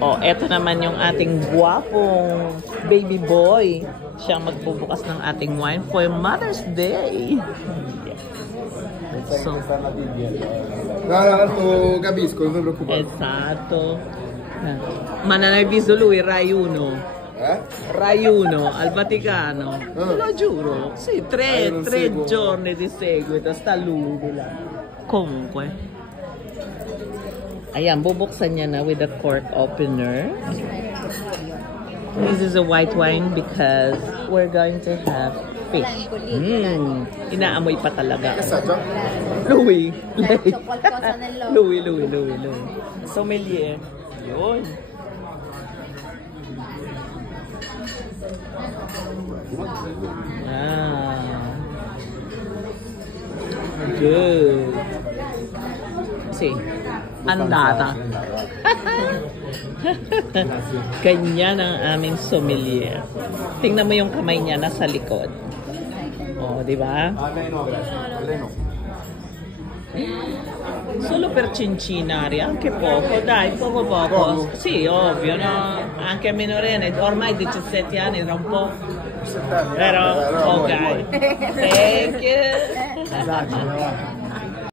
Oh, eto naman yung ating guwapong baby boy. Siya magbubukas ng ating wine for Mother's Day. So, No, capisco, non ti preoccupare. esatto. Ma non hai visto lui, Rai 1? Rai 1 al Vaticano. Te lo giuro. Sì, tre giorni di seguito. Sta lui là. Comunque. Ayan, bubuksan niya na with a cork opener. This is a white wine because we're going to have fish. Inaamoy pa talaga. Louis. Louis. Sommelier. Yun. Good. See. Andata. Ganyan ang aming sommelier. Tingnan mo yung kamay niya nasa likod. Oh, di ba? Solo per cincinari, anche poco, dai, poco. Sì, ovvio, no? Anche a minorenne, ormai 17 anni tra un po'. Però, ok. Thank you.